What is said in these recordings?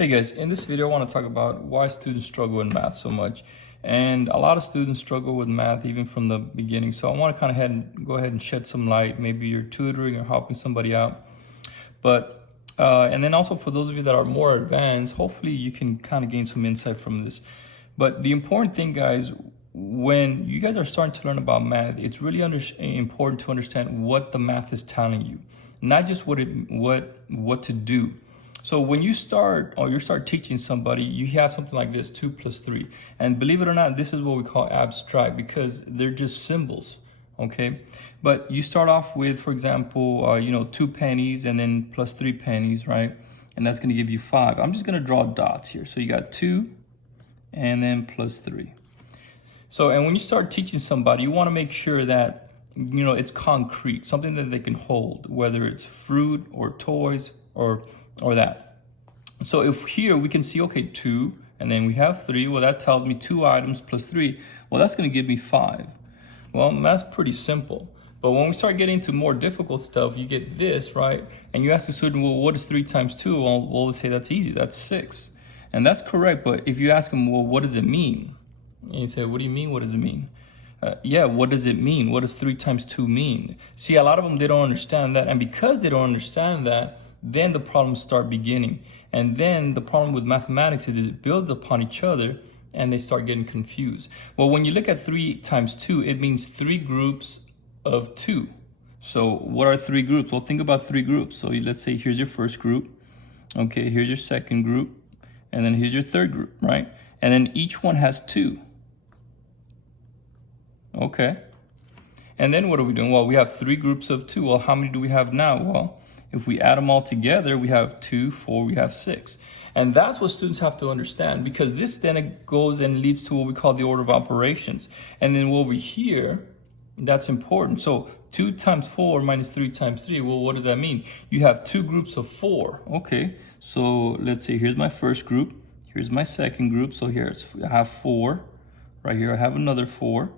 Hey guys, in this video I want to talk about why students struggle in math so much. And a lot of students struggle with math even from the beginning. So I want to go ahead and shed some light. Maybe you're tutoring or helping somebody out. And then also for those of you that are more advanced, hopefully you can kind of gain some insight from this. But the important thing, guys, when you guys are starting to learn about math, it's really important to understand what the math is telling you, not just what to do. So when you start teaching somebody, you have something like this, 2 plus 3. And believe it or not, this is what we call abstract because they're just symbols, okay? But you start off with, for example, 2 pennies and then plus 3 pennies, right? And that's gonna give you 5. I'm just gonna draw dots here. So you got 2 and then plus 3. So, and when you start teaching somebody, you wanna make sure that, it's concrete, something that they can hold, whether it's fruit or toys or that. So if here we can see, okay, 2, and then we have 3, well, that tells me 2 items plus 3. Well, that's gonna give me 5. Well, that's pretty simple. But when we start getting to more difficult stuff, you get this, right? And you ask the student, well, what is 3 times 2? Well, let's say that's easy, that's 6. And that's correct, but if you ask them, well, what does it mean? And you say, what do you mean, what does it mean? What does it mean? What does 3 times 2 mean? See, a lot of them, they don't understand that. And because they don't understand that, then the problems start beginning. And then the problem with mathematics is it builds upon each other and they start getting confused. Well, when you look at 3 times 2, it means 3 groups of 2. So what are 3 groups? Well, think about 3 groups. So let's say here's your first group. Okay, here's your second group. And then here's your third group, right? And then each one has 2. Okay. And then what are we doing? Well, we have 3 groups of 2. Well, how many do we have now? Well, if we add them all together, we have 2, 4, we have 6. And that's what students have to understand, because this then goes and leads to what we call the order of operations. And then over here, that's important. So 2 times 4 minus 3 times 3, well, what does that mean? You have 2 groups of 4. Okay, so let's say here's my first group. Here's my second group. So here I have 4. Right here I have another 4.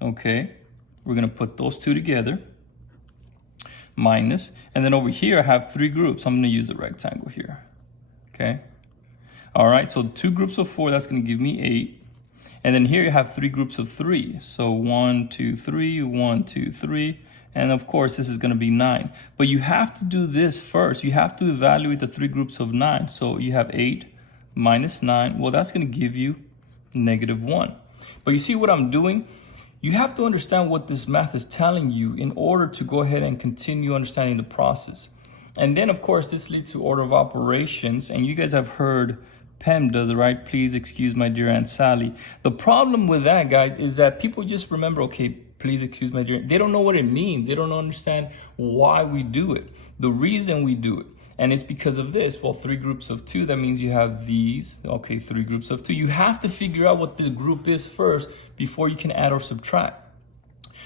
Okay, we're going to put those 2 together. Minus, and then over here I have 3 groups. I'm going to use the rectangle here. Okay. All right, so 2 groups of 4, that's going to give me 8. And then here you have 3 groups of 3. So 1, 2, 3, 1, 2, 3. And of course, this is going to be 9. But you have to do this first. You have to evaluate the 3 groups of 9. So you have 8 minus 9. Well, that's going to give you -1. But you see what I'm doing? You have to understand what this math is telling you in order to go ahead and continue understanding the process. And then, of course, this leads to order of operations. And you guys have heard PEMDAS, right? Please excuse my dear Aunt Sally. The problem with that, guys, is that people just remember, okay, please excuse my dear. They don't know what it means. They don't understand why we do it, the reason we do it. And it's because of this. Well, 3 groups of 2, that means you have these. Okay, 3 groups of 2. You have to figure out what the group is first before you can add or subtract.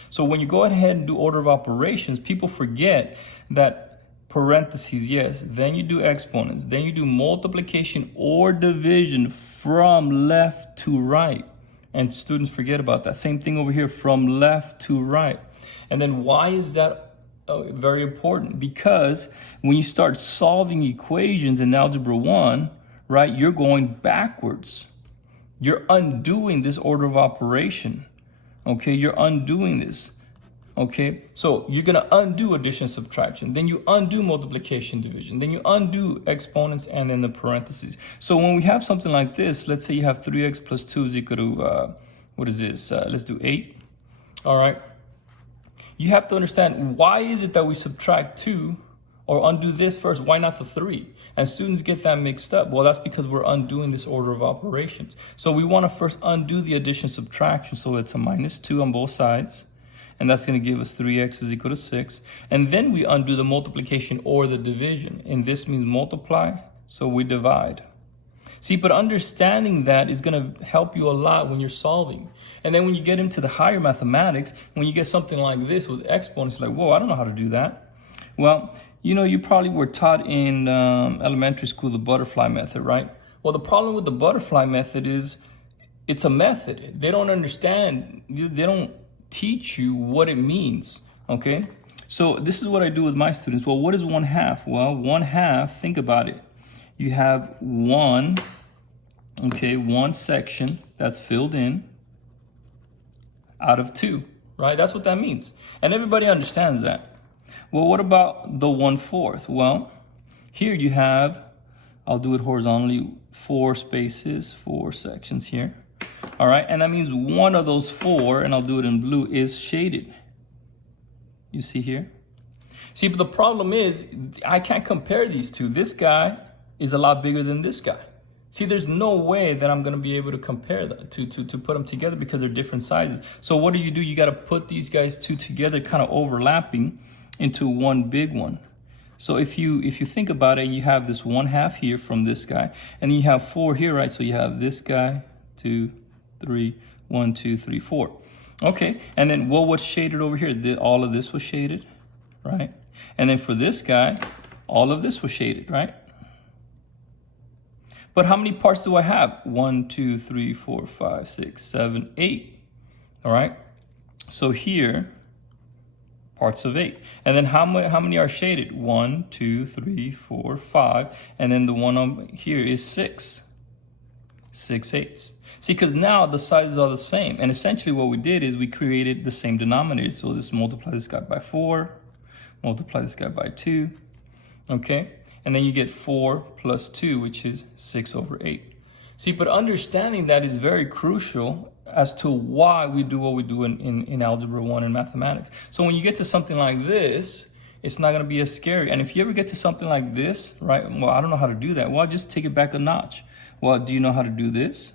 So when you go ahead and do order of operations, people forget that parentheses, yes, then you do exponents, then you do multiplication or division from left to right. And students forget about that. Same thing over here, from left to right. And then why is that very important? Because when you start solving equations in Algebra 1, right, you're going backwards. You're undoing this order of operation. Okay, you're undoing this. Okay, so you're going to undo addition, subtraction. Then you undo multiplication, division. Then you undo exponents and then the parentheses. So when we have something like this, let's say you have 3x plus 2 is equal to, what is this? Let's do 8. All right. You have to understand, why is it that we subtract 2 or undo this first? Why not the 3? And students get that mixed up. Well, that's because we're undoing this order of operations. So we want to first undo the addition, subtraction. So it's a -2 on both sides. And that's going to give us 3x is equal to 6. And then we undo the multiplication or the division. And this means multiply, so we divide. See, but understanding that is going to help you a lot when you're solving. And then when you get into the higher mathematics, when you get something like this with exponents, like, whoa, I don't know how to do that. Well, you probably were taught in elementary school the butterfly method, right? Well, the problem with the butterfly method is it's a method. They don't understand. They don't teach you what it means, okay? So this is what I do with my students. Well, what is 1/2? Well, 1/2, think about it. you have one section that's filled in out of 2, right? That's what that means. And everybody understands that. Well, what about the 1/4? Well, here you have, I'll do it horizontally, 4 spaces, 4 sections here. All right, and that means one of those 4, and I'll do it in blue, is shaded. You see here? See, but the problem is I can't compare these two. This guy is a lot bigger than this guy. See, there's no way that I'm going to be able to compare that, to put them together, because they're different sizes. So what do? You got to put these guys two together, kind of overlapping into one big one. So if you think about it, you have this 1/2 here from this guy, and then you have 4 here, right? So you have this guy, 2, 3, 1, 2, 3, 4. Okay, and then what's shaded over here? All of this was shaded, right? And then for this guy, all of this was shaded, right? But how many parts do I have? 1, 2, 3, 4, 5, 6, 7, 8. All right. So here, parts of 8. And then how many are shaded? 1, 2, 3, 4, 5. And then the one on here is 6. 6/8. See, because now the sizes are the same. And essentially what we did is we created the same denominator. So this multiply this guy by 4, multiply this guy by 2. Okay. And then you get 4 plus 2, which is 6/8. See, but understanding that is very crucial as to why we do what we do in Algebra 1 and mathematics. So when you get to something like this, it's not going to be as scary. And if you ever get to something like this, right? Well, I don't know how to do that. Well, just take it back a notch. Well, do you know how to do this?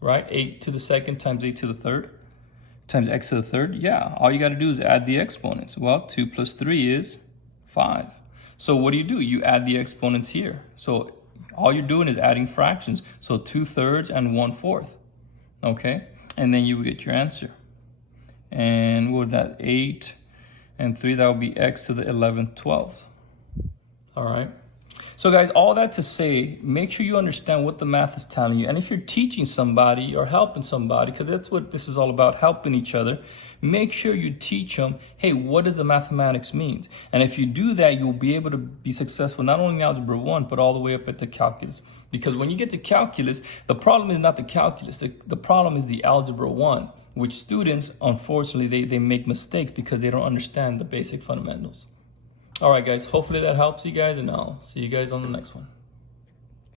Right? 8 to the second times 8 to the third times x to the third. Yeah, all you got to do is add the exponents. Well, 2 plus 3 is 5. So what do? You add the exponents here. So all you're doing is adding fractions. So 2/3 and 1/4. Okay? And then you will get your answer. And what would that? 8 and 3, that would be x to the 11th 12th. All right? So guys, all that to say, make sure you understand what the math is telling you. And if you're teaching somebody or helping somebody, because that's what this is all about, helping each other, make sure you teach them, hey, what does the mathematics mean? And if you do that, you'll be able to be successful not only in Algebra 1, but all the way up at the calculus. Because when you get to calculus, the problem is not the calculus. The problem is the Algebra 1, which students, unfortunately, they make mistakes because they don't understand the basic fundamentals. All right, guys, hopefully that helps you guys, and I'll see you guys on the next one.